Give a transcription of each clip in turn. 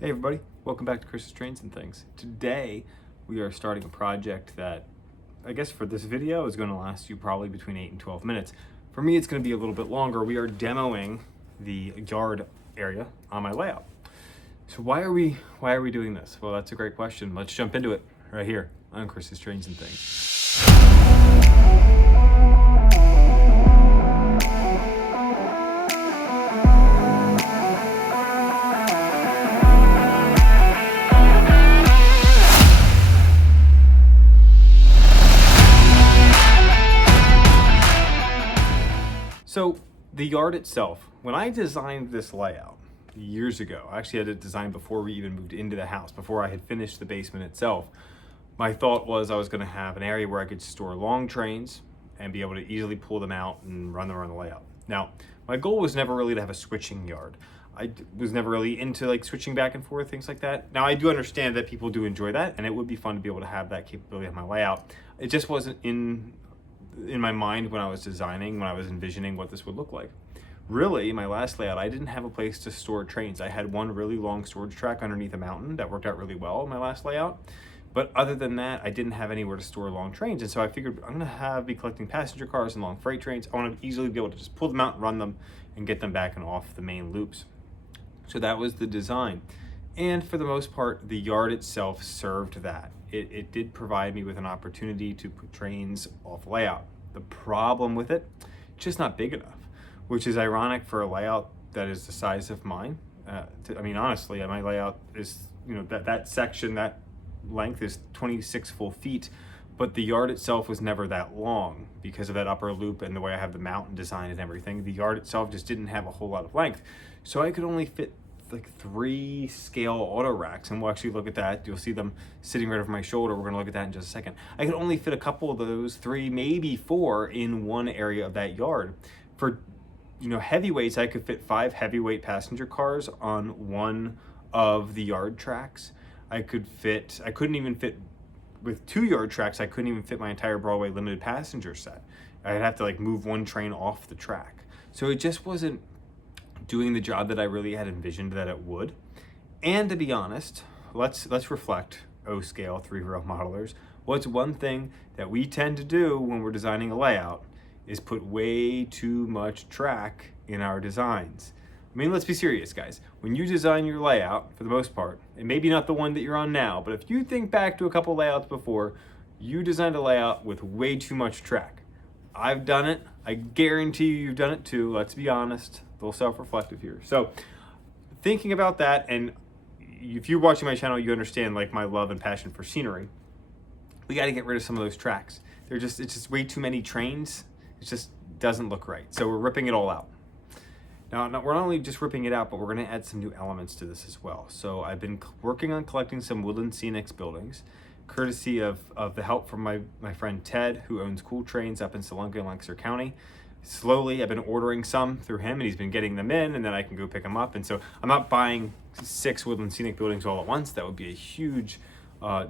Hey everybody, welcome back to Chris's Trains and Things. Today we are starting a project that I guess for this video is going to last you probably between 8 and 12 minutes. For me it's going to be a little bit longer. We are demoing the yard area on my layout. So why are we doing this? Well, that's a great question. Let's jump into it right here on Chris's Trains and Things. So the yard itself, when I designed this layout years ago, I actually had it designed before we even moved into the house, before I had finished the basement itself. My thought was I was going to have an area where I could store long trains and be able to easily pull them out and run them around the layout. Now, my goal was never really to have a switching yard. I was never really into like switching back and forth, things like that. Now I do understand that people do enjoy that, and it would be fun to be able to have that capability on my layout. It just wasn't in my mind when I was designing, when I was envisioning what this would look like. Really, my last layout, I didn't have a place to store trains. I had one really long storage track underneath a mountain that worked out really well in my last layout. But other than that, I didn't have anywhere to store long trains. And so I figured I'm gonna be collecting passenger cars and long freight trains. I want to easily be able to just pull them out and run them and get them back and off the main loops. So that was the design. And for the most part, the yard itself served that. It did provide me with an opportunity to put trains off layout. The problem with it, just not big enough, which is ironic for a layout that is the size of mine. I mean, honestly, my layout is, that section, that length is 26 full feet, but the yard itself was never that long because of that upper loop and the way I have the mountain design and everything. The yard itself just didn't have a whole lot of length. So I could only fit like 3 scale auto racks, and we'll actually look at that. You'll see them sitting right over my shoulder. We're gonna look at that in just a second. I could only fit a couple of those, 3, maybe 4 in one area of that yard. For heavyweights, I could fit 5 heavyweight passenger cars on one of the yard tracks. I couldn't even fit, with 2 yard tracks, I couldn't even fit my entire Broadway limited passenger set. I'd have to like move one train off the track. So it just wasn't doing the job that I really had envisioned that it would. And to be honest, let's reflect, O-scale 3-rail modelers. What's one thing that we tend to do when we're designing a layout is put way too much track in our designs. I mean, let's be serious, guys. When you design your layout, for the most part, and maybe not the one that you're on now, but if you think back to a couple layouts before, you designed a layout with way too much track. I've done it. I guarantee you've done it too. Let's be honest. A little self-reflective here. So thinking about that, and if you're watching my channel, you understand like my love and passion for scenery. We got to get rid of some of those tracks. It's just way too many trains. It just doesn't look right. So we're ripping it all out. Now, we're not only just ripping it out, but we're going to add some new elements to this as well. So I've been working on collecting some Woodland Scenics buildings, courtesy of the help from my friend Ted, who owns Cool Trains up in Salunga and Lancaster County. Slowly, I've been ordering some through him, and he's been getting them in, and then I can go pick them up. And so I'm not buying 6 Woodland Scenic buildings all at once. That would be a huge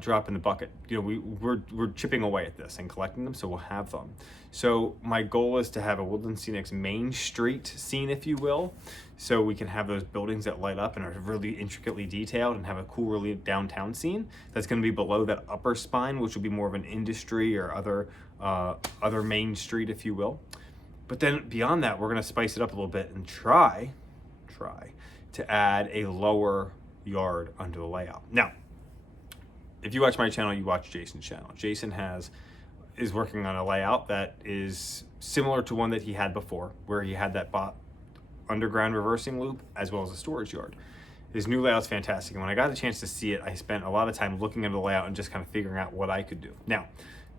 drop in the bucket. We're chipping away at this and collecting them, so we'll have them. So my goal is to have a Woodland Scenics Main Street scene, if you will, so we can have those buildings that light up and are really intricately detailed and have a cool, really downtown scene that's going to be below that upper spine, which will be more of an industry or other main street, if you will. But then beyond that, we're going to spice it up a little bit and try to add a lower yard onto the layout. Now, if you watch my channel, you watch Jason's channel. Jason is working on a layout that is similar to one that he had before, where he had that underground reversing loop as well as a storage yard. His new layout's fantastic, and when I got a chance to see it, I spent a lot of time looking at the layout and just kind of figuring out what I could do. Now,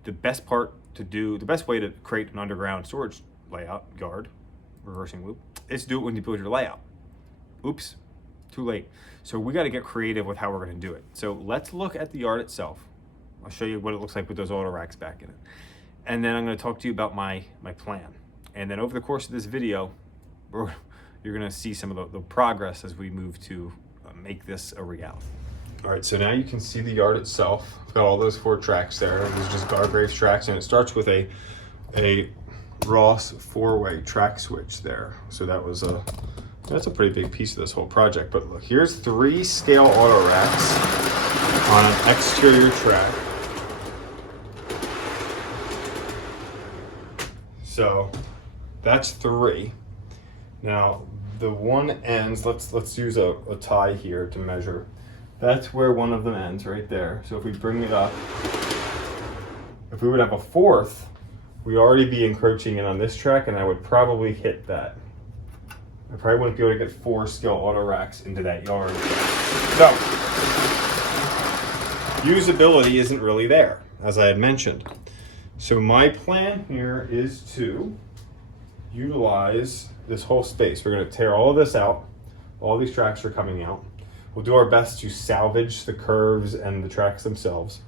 the best way to create an underground storage layout, yard, reversing loop, is to do it when you build your layout. Oops, too late. So we got to get creative with how we're going to do it. So let's look at the yard itself. I'll show you what it looks like with those auto racks back in it. And then I'm going to talk to you about my plan. And then over the course of this video, you're going to see some of the progress as we move to make this a reality. All right, so now you can see the yard itself. It's got all those 4 tracks there. These are just Gargraves tracks, and it starts with a Ross 4-way track switch there. So that was a That's a pretty big piece of this whole project, but look, here's 3 scale auto racks on an exterior track. So that's 3. Now the one ends, let's use a tie here to measure. That's where one of them ends, right there. So if we bring it up, if we would have a 4th, we'd already be encroaching in on this track, and I would probably hit that. I probably wouldn't be able to get 4 scale auto racks into that yard. So, usability isn't really there, as I had mentioned. So my plan here is to utilize this whole space. We're gonna tear all of this out. All these tracks are coming out. We'll do our best to salvage the curves and the tracks themselves.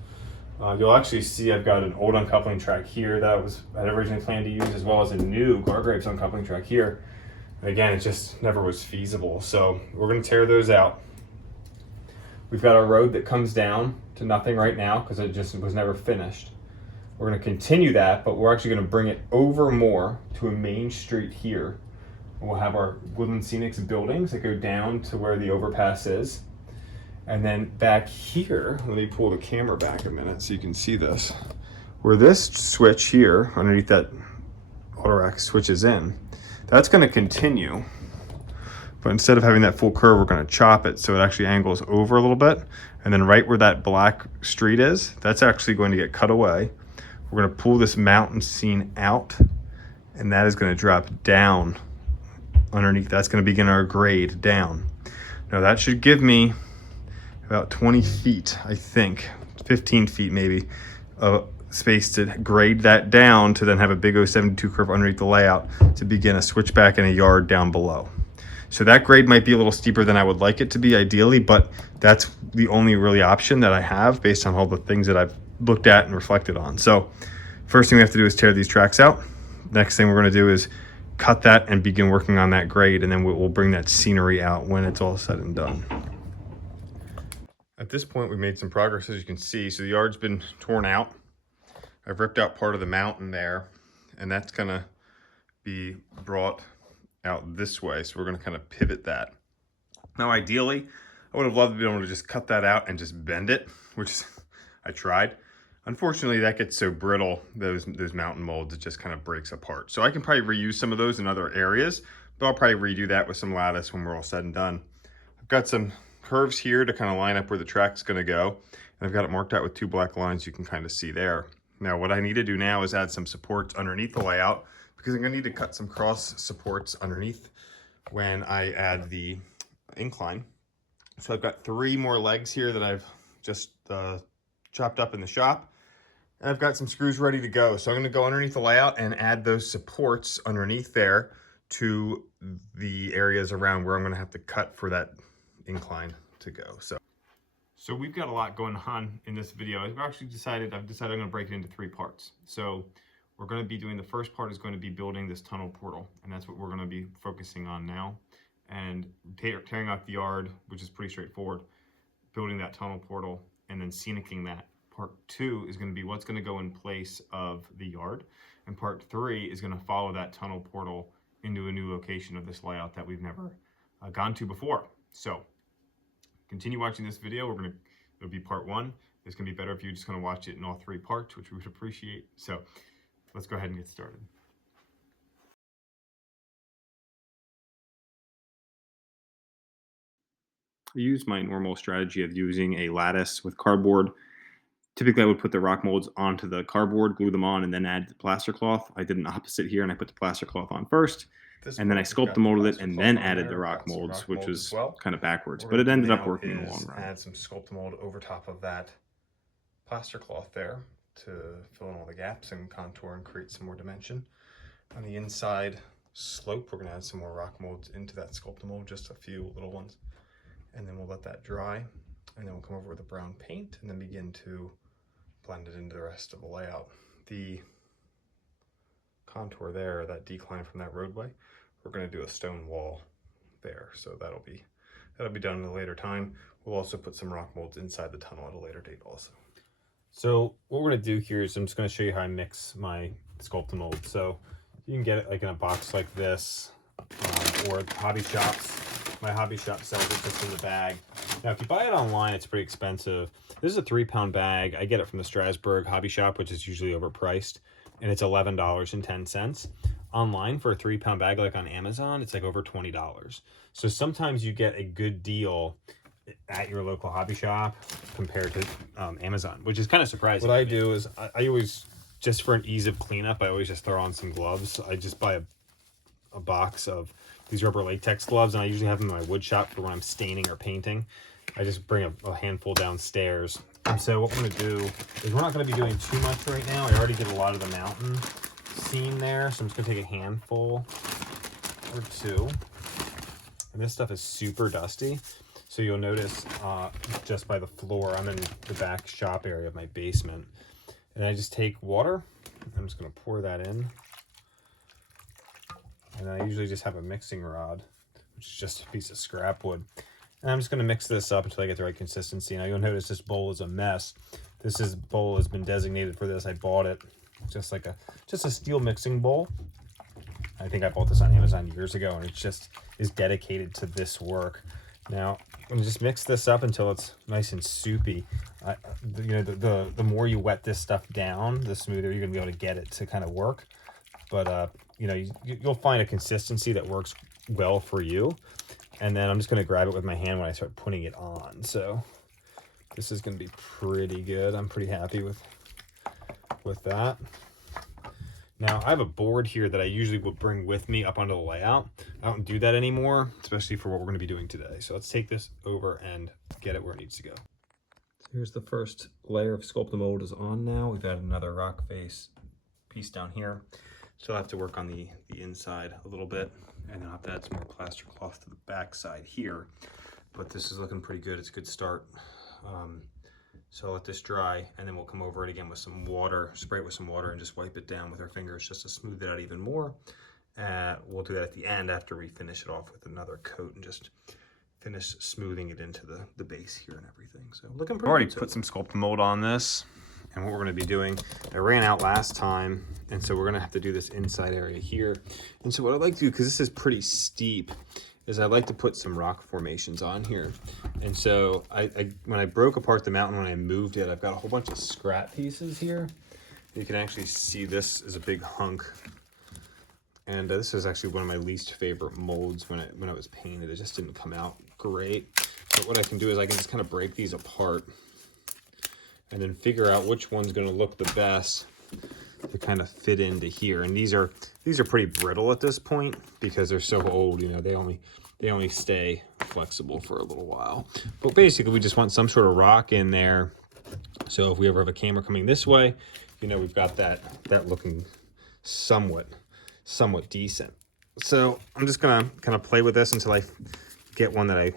You'll actually see I've got an old uncoupling track here that I'd originally planned to use, as well as a new Gargraves uncoupling track here. Again, it just never was feasible. So we're gonna tear those out. We've got a road that comes down to nothing right now because it just was never finished. We're gonna continue that, but we're actually gonna bring it over more to a main street here. We'll have our Woodland Scenics buildings that go down to where the overpass is. And then back here, let me pull the camera back a minute so you can see this. Where this switch here, underneath that auto rack switches in, that's going to continue, but instead of having that full curve, we're going to chop it so it actually angles over a little bit. And then right where that black street is, that's actually going to get cut away. We're going to pull this mountain scene out, and that is going to drop down underneath. That's going to begin our grade down. Now that should give me about 20 feet, I think, 15 feet maybe, of space to grade that down to then have a big 072 curve underneath the layout to begin a switchback in a yard down below. So that grade might be a little steeper than I would like it to be ideally, but that's the only really option that I have based on all the things that I've looked at and reflected on. So first thing we have to do is tear these tracks out. Next thing we're going to do is cut that and begin working on that grade, and then we'll bring that scenery out when it's all said and done. At this point, we made some progress, as you can see. So the yard's been torn out. I've ripped out part of the mountain there, and that's gonna be brought out this way. So we're gonna kind of pivot that. Now, ideally, I would have loved to be able to just cut that out and just bend it, which I tried. Unfortunately, that gets so brittle, those mountain molds, it just kind of breaks apart. So I can probably reuse some of those in other areas, but I'll probably redo that with some lattice when we're all said and done. I've got some curves here to kind of line up where the track's gonna go. And I've got it marked out with 2 black lines you can kind of see there. Now, what I need to do now is add some supports underneath the layout, because I'm gonna need to cut some cross supports underneath when I add the incline. So I've got 3 more legs here that I've just chopped up in the shop. And I've got some screws ready to go. So I'm gonna go underneath the layout and add those supports underneath there to the areas around where I'm gonna have to cut for that incline to go. So we've got a lot going on in this video. I've decided I'm gonna break it into 3 parts. So we're gonna be doing, the first part is going to be building this tunnel portal, and that's what we're gonna be focusing on now. And tearing out the yard, which is pretty straightforward, building that tunnel portal, and then scenicking that. Part 2 is gonna be what's gonna go in place of the yard. And part 3 is gonna follow that tunnel portal into a new location of this layout that we've never gone to before. So continue watching this video. It'll be part 1. It's gonna be better if you just kind of watch it in all 3 parts, which we would appreciate. So let's go ahead and get started. I use my normal strategy of using a lattice with cardboard. Typically, I would put the rock molds onto the cardboard, glue them on, and then add the plaster cloth. I did an opposite here, and I put the plaster cloth on first, and then I sculpt molded it and then added the rock molds, which was kind of backwards, but it ended up working in the long run. Add some sculpt mold over top of that plaster cloth there to fill in all the gaps and contour and create some more dimension. On the inside slope, we're gonna add some more rock molds into that sculpt mold, just a few little ones. And then we'll let that dry, and then we'll come over with a brown paint and then begin to blend it into the rest of the layout. The contour there, that decline from that roadway, we're gonna do a stone wall there. So that'll be done at a later time. We'll also put some rock molds inside the tunnel at a later date also. So what we're gonna do here is I'm just gonna show you how I mix my sculpt mold. So you can get it like in a box like this. or hobby shops. My hobby shop sells it just in the bag. Now, if you buy it online, it's pretty expensive. This is a 3-pound bag. I get it from the Strasbourg hobby shop, which is usually overpriced, and it's $11.10. Online for a 3-pound bag, like on Amazon, it's like over $20. So sometimes you get a good deal at your local hobby shop compared to Amazon, which is kind of surprising. What I do is I always, just for an ease of cleanup, I always just throw on some gloves. I just buy a box of these rubber latex gloves, and I usually have them in my wood shop for when I'm staining or painting. I just bring a handful downstairs. And so what we're going to do is we're not going to be doing too much right now. I already did a lot of the mountain scene there, so I'm just going to take a handful or two. And this stuff is super dusty. So you'll notice just by the floor, I'm in the back shop area of my basement. And I just take water. I'm just going to pour that in. And I usually just have a mixing rod, which is just a piece of scrap wood. And I'm just going to mix this up until I get the right consistency. Now you'll notice this bowl is a mess. Bowl has been designated for this. I bought it just a steel mixing bowl. I think I bought this on Amazon years ago, and it just is dedicated to this work. Now I'm going to just mix this up until it's nice and soupy. You know, the more you wet this stuff down, the smoother you're going to be able to get it to kind of work. But you know, you'll find a consistency that works well for you. And then I'm just going to grab it with my hand when I start putting it on. So this is going to be pretty good. I'm pretty happy with that. Now I have a board here that I usually would bring with me up onto the layout. I don't do that anymore, especially for what we're going to be doing today. So let's take this over and get it where it needs to go. So here's the first layer of Sculpt and Mold is on now. We've got another rock face piece down here. Still have to work on the inside a little bit, and then I'll have to add some more plaster cloth to the back side here. But this is looking pretty good. It's a good start. So I'll let this dry, and then we'll come over it again with some water, spray it with some water, and just wipe it down with our fingers just to smooth it out even more. We'll do that at the end after we finish it off with another coat and just finish smoothing it into the base here and everything. So looking pretty good. Already put some Sculpt and Mold on this. And what we're going to be doing, I ran out last time, and so we're going to have to do this inside area here. And so what I'd like to do, because this is pretty steep, is I'd like to put some rock formations on here. And so when I broke apart the mountain, when I moved it, I've got a whole bunch of scrap pieces here. You can actually see this is a big hunk. And this is actually one of my least favorite molds when it was painted. It just didn't come out great. But what I can do is I can just kind of break these apart and then figure out which one's going to look the best to kind of fit into here. And these are pretty brittle at this point because they're so old. You know, they only stay flexible for a little while. But basically, we just want some sort of rock in there. So if we ever have a camera coming this way, you know, we've got that looking somewhat decent. So I'm just gonna kind of play with this until I get one that I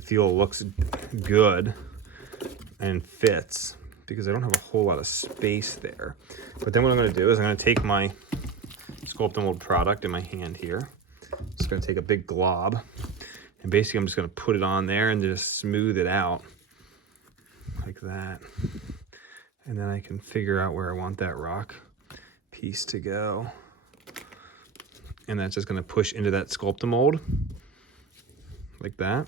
feel looks good and fits, because I don't have a whole lot of space there. But then what I'm going to do is I'm going to take my Sculpt and Mold product in my hand here. Just going to take a big glob, and basically I'm just going to put it on there and just smooth it out like that. And then I can figure out where I want that rock piece to go. And that's just going to push into that Sculpt and Mold like that.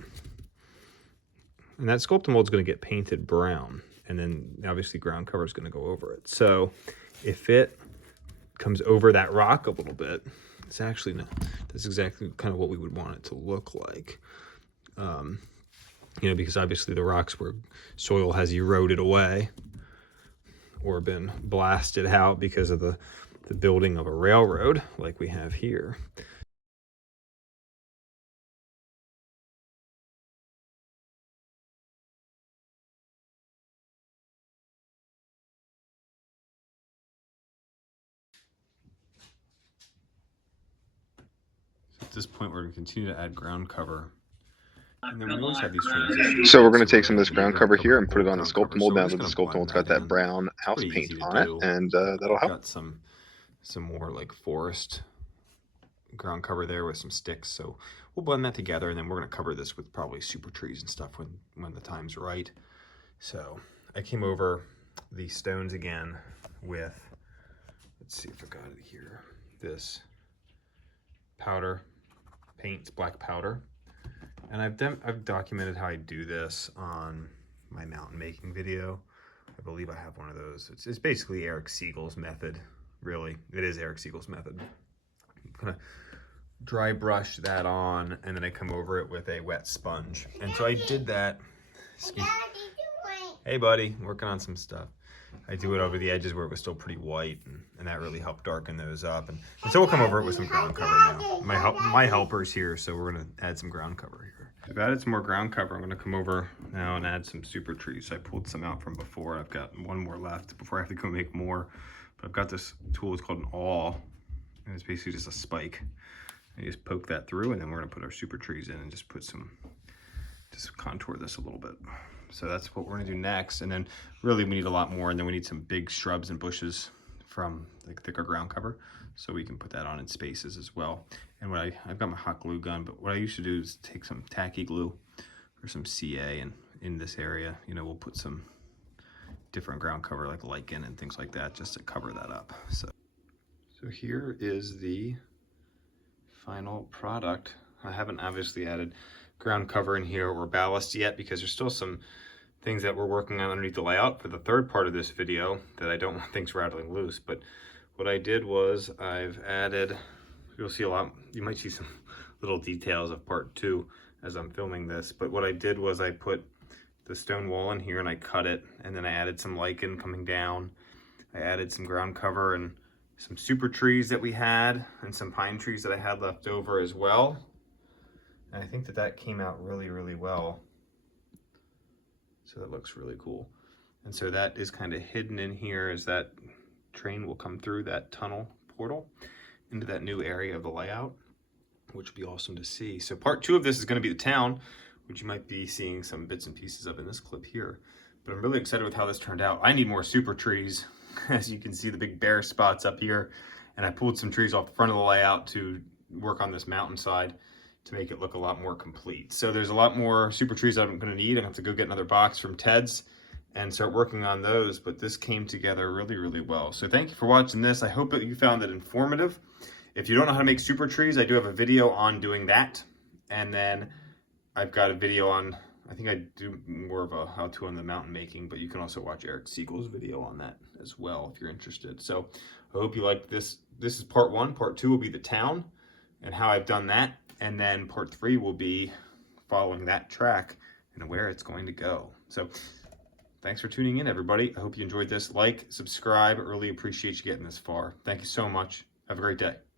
And that Sculpt and Mold is going to get painted brown, and then obviously ground cover is going to go over it. So if it comes over that rock a little bit, it's actually not, that's exactly kind of what we would want it to look like. You know, because obviously the rocks where soil has eroded away or been blasted out because of the building of a railroad like we have here. At this point, we're going to continue to add ground cover. And then we always have these transitions. So we're going to take some of this ground cover here and put it on the Sculpt and Mold. Now that the Sculpt and Mold's got that brown house paint on it, and that'll help. Got some more like forest ground cover there with some sticks. So we'll blend that together, and then we're going to cover this with probably super trees and stuff when the time's right. So I came over the stones again with, let's see if I got it here, this powder paint, it's black powder. And I've documented how I do this on my mountain making video. I believe I have one of those. It's basically Eric Siegel's method, really. It is Eric Siegel's method. I'm gonna dry brush that on, and then I come over it with a wet sponge. And so I did that. Hey buddy, working on some stuff. I do it over the edges where it was still pretty white, and that really helped darken those up. And so we'll come over it with some ground cover now. My helper's here, so we're gonna add some ground cover here. I've added some more ground cover. I'm gonna come over now and add some super trees. So I pulled some out from before. I've got one more left before I have to go make more. But I've got this tool, it's called an awl, and it's basically just a spike. I just poke that through, and then we're gonna put our super trees in and just contour this a little bit. So that's what we're gonna do next. And then really we need a lot more, and then we need some big shrubs and bushes from like thicker ground cover, so we can put that on in spaces as well. And what I've got my hot glue gun, but what I used to do is take some tacky glue or some CA, and in this area, you know, we'll put some different ground cover like lichen and things like that just to cover that up. So here is the final product. I haven't obviously added ground cover in here or ballast yet because there's still some things that we're working on underneath the layout for the third part of this video that I don't want things rattling loose. But what I did was I've added, you'll see a lot, you might see some little details of part 2 as I'm filming this, but what I did was I put the stone wall in here and I cut it, and then I added some lichen coming down. I added some ground cover and some super trees that we had and some pine trees that I had left over as well. And I think that came out really, really well. So that looks really cool. And so that is kind of hidden in here as that train will come through that tunnel portal into that new area of the layout, which would be awesome to see. So part 2 of this is going to be the town, which you might be seeing some bits and pieces of in this clip here. But I'm really excited with how this turned out. I need more super trees. As you can see, the big bare spots up here. And I pulled some trees off the front of the layout to work on this mountainside to make it look a lot more complete. So there's a lot more super trees I'm gonna need. I'm gonna have to go get another box from Ted's and start working on those, but this came together really, really well. So thank you for watching this. I hope that you found it informative. If you don't know how to make super trees, I do have a video on doing that. And then I've got a video on, I think I do more of a how-to on the mountain making, but you can also watch Eric Siegel's video on that as well if you're interested. So I hope you liked this. This is part 1. Part 2 will be the town and how I've done that. And then part 3 will be following that track and where it's going to go. So thanks for tuning in, everybody. I hope you enjoyed this. Like, subscribe. I really appreciate you getting this far. Thank you so much. Have a great day.